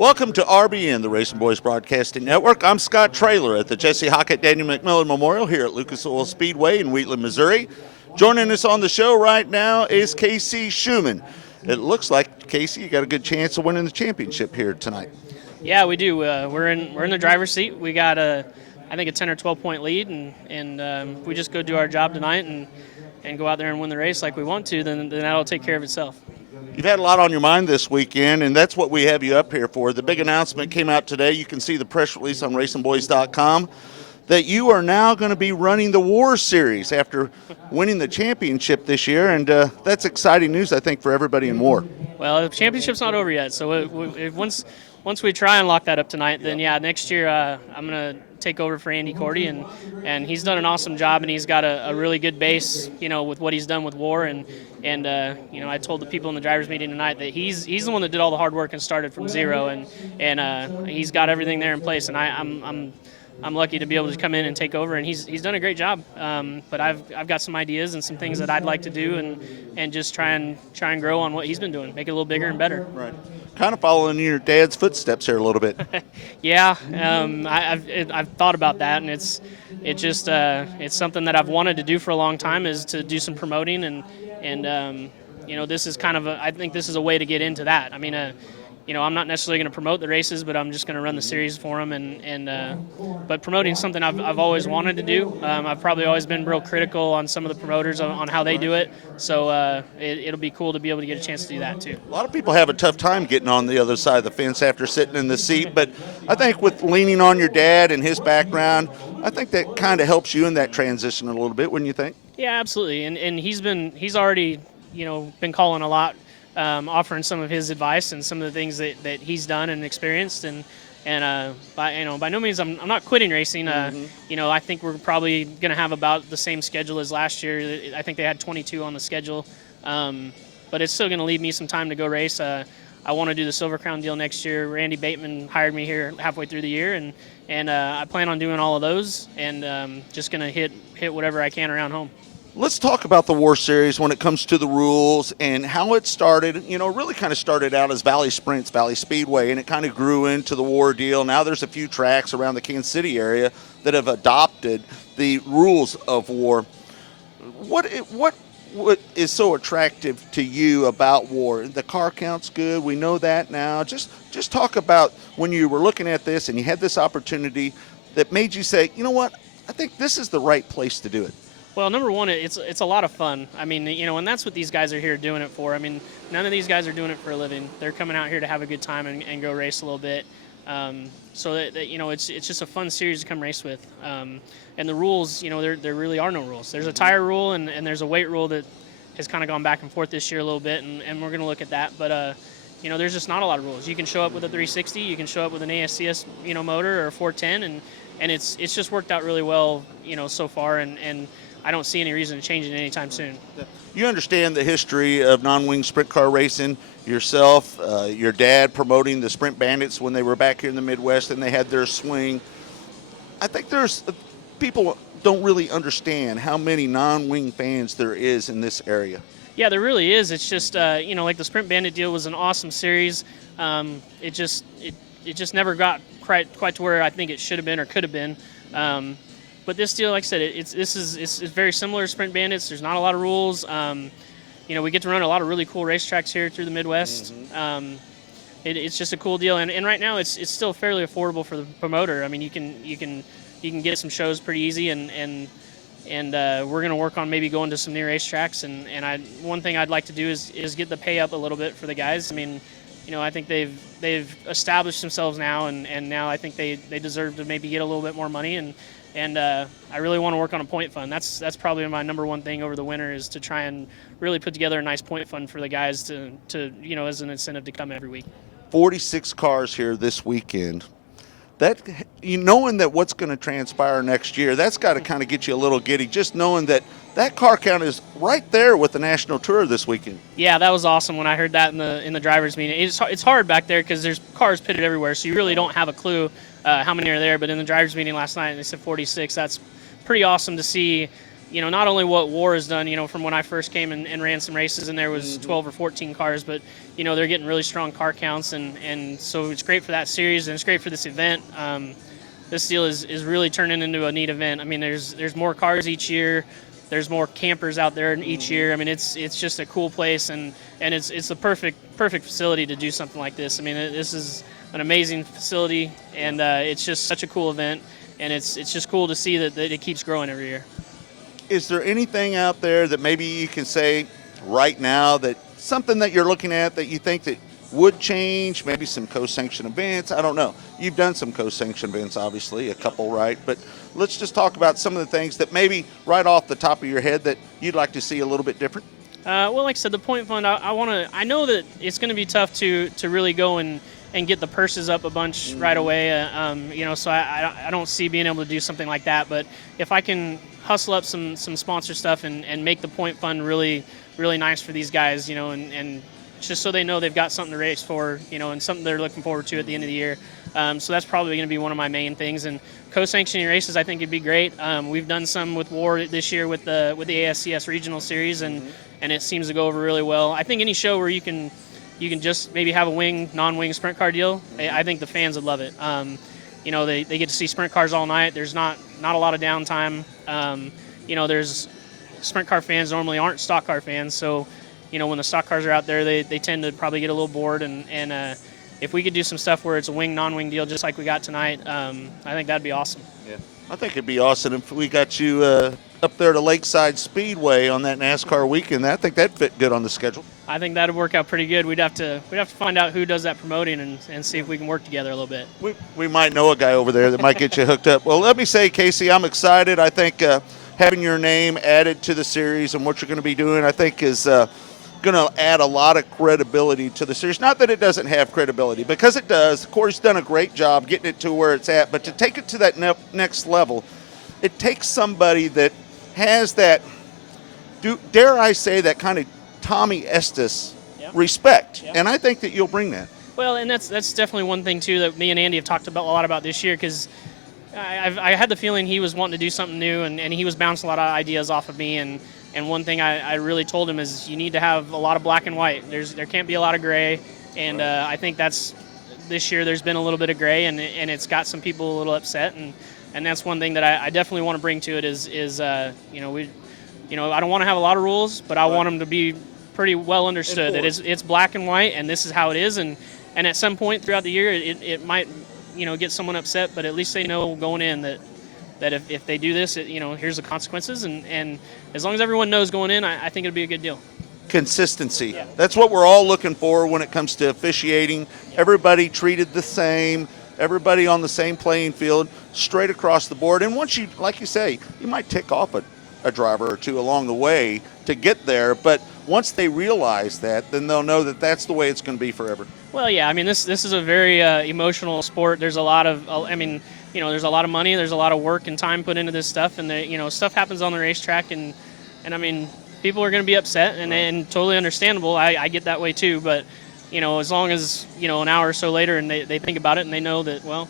Welcome to RBN, the RacinBoys Broadcasting Network. I'm Scott Traylor at the Jesse Hockett Daniel McMillan Memorial here at Lucas Oil Speedway in Wheatland, Missouri. Joining us on the show right now is Casey Shuman. It looks like, Casey, you got a good chance of winning the championship here tonight. Yeah, we do. We're in the driver's seat. We got I think a 10 or 12 point lead, and if we just go do our job tonight and go out there and win the race like we want to, then that'll take care of itself. You've had a lot on your mind this weekend, and that's what we have you up here for. The big announcement came out today. You can see the press release on RacinBoys.com that you are now going to be running the War Series after winning the championship this year, and that's exciting news, I think, for everybody in War. Well, the championship's not over yet, so once we try and lock that up tonight, then yeah, next year I'm going to take over for Andy Cordy, and he's done an awesome job, and he's got a really good base, with what he's done with War, and I told the people in the drivers meeting tonight that he's the one that did all the hard work and started from zero, and he's got everything there in place, and I'm lucky to be able to come in and take over, and he's done a great job. But I've got some ideas and some things that I'd like to do, and just try and grow on what he's been doing, make it a little bigger and better. Right. Kind of following in your dad's footsteps here a little bit. Yeah, I've thought about that, and it's something that I've wanted to do for a long time, is to do some promoting, and this is kind of I think this is a way to get into that. I mean, I'm not necessarily going to promote the races, but I'm just going to run the series for them. But promoting is something I've always wanted to do. I've probably always been real critical on some of the promoters on how they do it. So it'll be cool to be able to get a chance to do that too. A lot of people have a tough time getting on the other side of the fence after sitting in the seat, but I think with leaning on your dad and his background, I think that kind of helps you in that transition a little bit, wouldn't you think? Yeah, absolutely. And he's already been calling a lot. Offering some of his advice and some of the things that he's done and experienced, and by no means I'm not quitting racing. I think we're probably going to have about the same schedule as last year. I think they had 22 on the schedule, but it's still going to leave me some time to go race. I want to do the Silver Crown deal next year. Randy Bateman hired me here halfway through the year, and I plan on doing all of those, and just going to hit whatever I can around home. Let's talk about the War Series when it comes to the rules and how it started. Really kind of started out as Valley Sprints, Valley Speedway, and it kind of grew into the War deal. Now there's a few tracks around the Kansas City area that have adopted the rules of War. What is so attractive to you about War? The car count's good. We know that now. Just talk about when you were looking at this and you had this opportunity that made you say, you know what, I think this is the right place to do it. Well, number one, it's a lot of fun. I mean, and that's what these guys are here doing it for. I mean, none of these guys are doing it for a living. They're coming out here to have a good time and go race a little bit. So that it's just a fun series to come race with. And the rules, there really are no rules. There's a tire rule and there's a weight rule that has kind of gone back and forth this year a little bit, and we're going to look at that. But there's just not a lot of rules. You can show up with a 360, you can show up with an ASCS motor or a 410, and it's just worked out really well so far, and I don't see any reason to change it anytime soon. You understand the history of non-wing sprint car racing yourself, your dad promoting the Sprint Bandits when they were back here in the Midwest and they had their swing. I think people don't really understand how many non-wing fans there is in this area. Yeah, there really is. It's just, like the Sprint Bandit deal was an awesome series. It just never got quite to where I think it should have been or could have been. But this deal, like I said, it's very similar to Sprint Bandits. There's not a lot of rules. We get to run a lot of really cool racetracks here through the Midwest. Mm-hmm. It's just a cool deal, and right now it's still fairly affordable for the promoter. I mean, you can get some shows pretty easy, and we're going to work on maybe going to some new racetracks. And one thing I'd like to do is get the pay up a little bit for the guys. I mean, I think they've established themselves now, and now I think they deserve to maybe get a little bit more money, and I really want to work on a point fund. That's probably my number one thing over the winter, is to try and really put together a nice point fund for the guys to as an incentive to come every week. 46 cars here this weekend. That, knowing that what's going to transpire next year, that's got to kind of get you a little giddy, just knowing that car count is right there with the National Tour this weekend. Yeah, that was awesome when I heard that in the drivers' meeting. It's hard back there because there's cars pitted everywhere, so you really don't have a clue how many are there. But in the drivers' meeting last night, they said 46. That's pretty awesome to see not only what WAR has done, from when I first came and ran some races and there was 12 or 14 cars, but, they're getting really strong car counts. And so it's great for that series and it's great for this event. This deal is really turning into a neat event. I mean, there's more cars each year. There's more campers out there each year. I mean, it's just a cool place, and it's the perfect facility to do something like this. I mean, this is an amazing facility, and it's just such a cool event, and it's just cool to see that it keeps growing every year. Is there anything out there that maybe you can say right now, that something that you're looking at that you think that would change, maybe some co-sanctioned events? I don't know. You've done some co-sanctioned events, obviously, a couple, right? But let's just talk about some of the things that maybe right off the top of your head that you'd like to see a little bit different. Well, like I said, the point fund, I know that it's going to be tough to really go and get the purses up a bunch right away. So I don't see being able to do something like that. But if I can hustle up some sponsor stuff and make the point fund really, really nice for these guys, and just so they know they've got something to race for, and something they're looking forward to at the end of the year. So that's probably going to be one of my main things. And co-sanctioning races, I think it'd be great. We've done some with WAR this year with the ASCS Regional Series, and it seems to go over really well. I think any show where you can just maybe have a non-wing sprint car deal, I think the fans would love it. They get to see sprint cars all night. There's not a lot of downtime. There's sprint car fans normally aren't stock car fans, so when the stock cars are out there, they tend to probably get a little bored. And if we could do some stuff where it's a non-wing deal just like we got tonight, I think that'd be awesome. Yeah, I think it'd be awesome if we got you up there to Lakeside Speedway on that NASCAR weekend. I think that'd fit good on the schedule. I think that'd work out pretty good. We'd have to find out who does that promoting and see if we can work together a little bit. We might know a guy over there that might get you hooked up. Well, let me say, Casey, I'm excited. I think having your name added to the series and what you're going to be doing, I think is going to add a lot of credibility to the series. Not that it doesn't have credibility, because it does. Corey's done a great job getting it to where it's at, but to take it to that next level, it takes somebody that has that, dare I say, that kind of Tommy Estes respect. Yep. And I think that you'll bring that. Well, and that's definitely one thing too that me and Andy have talked a lot about this year, because I had the feeling he was wanting to do something new, and he was bouncing a lot of ideas off of me. And one thing I really told him is you need to have a lot of black and white. There can't be a lot of gray, and I think that's this year there's been a little bit of gray, and it's got some people a little upset, and that's one thing that I definitely want to bring to it is I don't want to have a lot of rules, but I want them to be pretty well understood that it's black and white, and this is how it is, and at some point throughout the year it might get someone upset, but at least they know going in that if they do this, here's the consequences, and as long as everyone knows going in, I think it'll be a good deal. Consistency. Yeah. That's what we're all looking for when it comes to officiating. Everybody treated the same, everybody on the same playing field, straight across the board. And once you, like you say, you might tick off a driver or two along the way to get there, but once they realize that, then they'll know that that's the way it's going to be forever. Well, yeah, I mean, this is a very emotional sport. There's a lot of, there's a lot of money, there's a lot of work and time put into this stuff, and stuff happens on the racetrack, and I mean, people are going to be upset, and totally understandable. I get that way too, but as long as an hour or so later, and they think about it and they know that, well,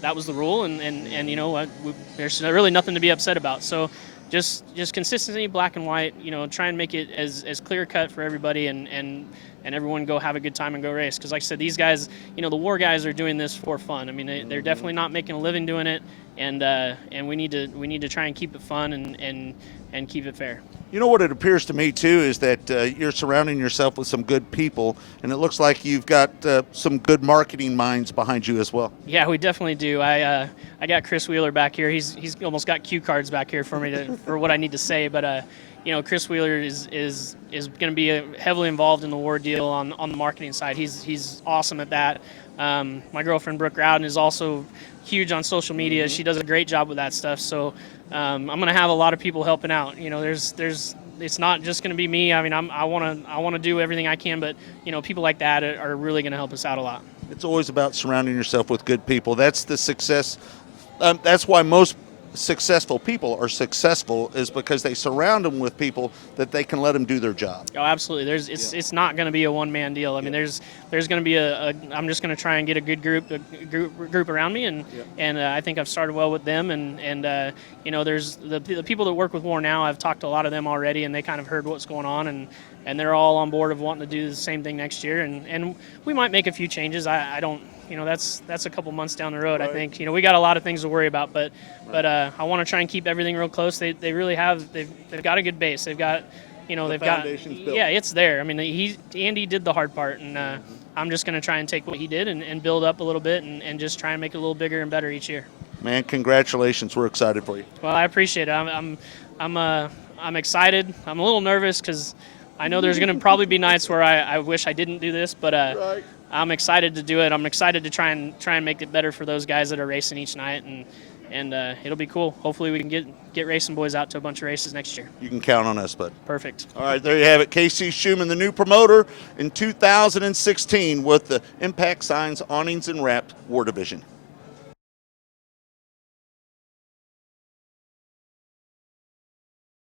that was the rule, and you know what, there's really nothing to be upset about. So just consistency, black and white. Try and make it as clear cut for everybody, and everyone go have a good time and go race. Because like I said, these guys, the WAR guys are doing this for fun. I mean, they're definitely not making a living doing it, and we need to try and keep it fun and keep it fair. What it appears to me too is that you're surrounding yourself with some good people, and it looks like you've got some good marketing minds behind you as well. Yeah, we definitely do. I got Chris Wheeler back here. He's almost got cue cards back here for me for what I need to say, but Chris Wheeler is going to be heavily involved in the WAR deal on the marketing side. He's awesome at that. My girlfriend Brooke Rowden is also huge on social media. She does a great job with that stuff. So I'm going to have a lot of people helping out. It's not just going to be me. I mean, I want to do everything I can, but people like that are really going to help us out a lot. It's always about surrounding yourself with good people. That's the success. That's why most successful people are successful is because they surround them with people that they can let them do their job. Oh, absolutely. It's not going to be a one-man deal. I mean, there's going to be I'm just going to try and get a good group around me, and I think I've started well with them, and you know, there's the people that work with War now. I've talked to a lot of them already, and they kind of heard what's going on, and they're all on board of wanting to do the same thing next year, and we might make a few changes. I don't. You know, that's a couple months down the road. Right. I think, you know, we got a lot of things to worry about, but I want to try and keep everything real close. They really have. They've got a good base. They've got, you know, they've got. Built. Yeah, it's there. I mean, Andy did the hard part, and I'm just going to try and take what he did and build up a little bit and just try and make it a little bigger and better each year. Man, congratulations. We're excited for you. Well, I appreciate it. I'm excited. I'm a little nervous because I know there's going to probably be nights where I wish I didn't do this, but Right. I'm excited to do it. I'm excited to try and make it better for those guys that are racing each night, and it'll be cool. Hopefully we can get RacinBoys out to a bunch of races next year. You can count on us, bud. Perfect. All right, there you have it. KC Shuman, the new promoter in 2016 with the Impact Signs, Awnings, and Wrapped War Division.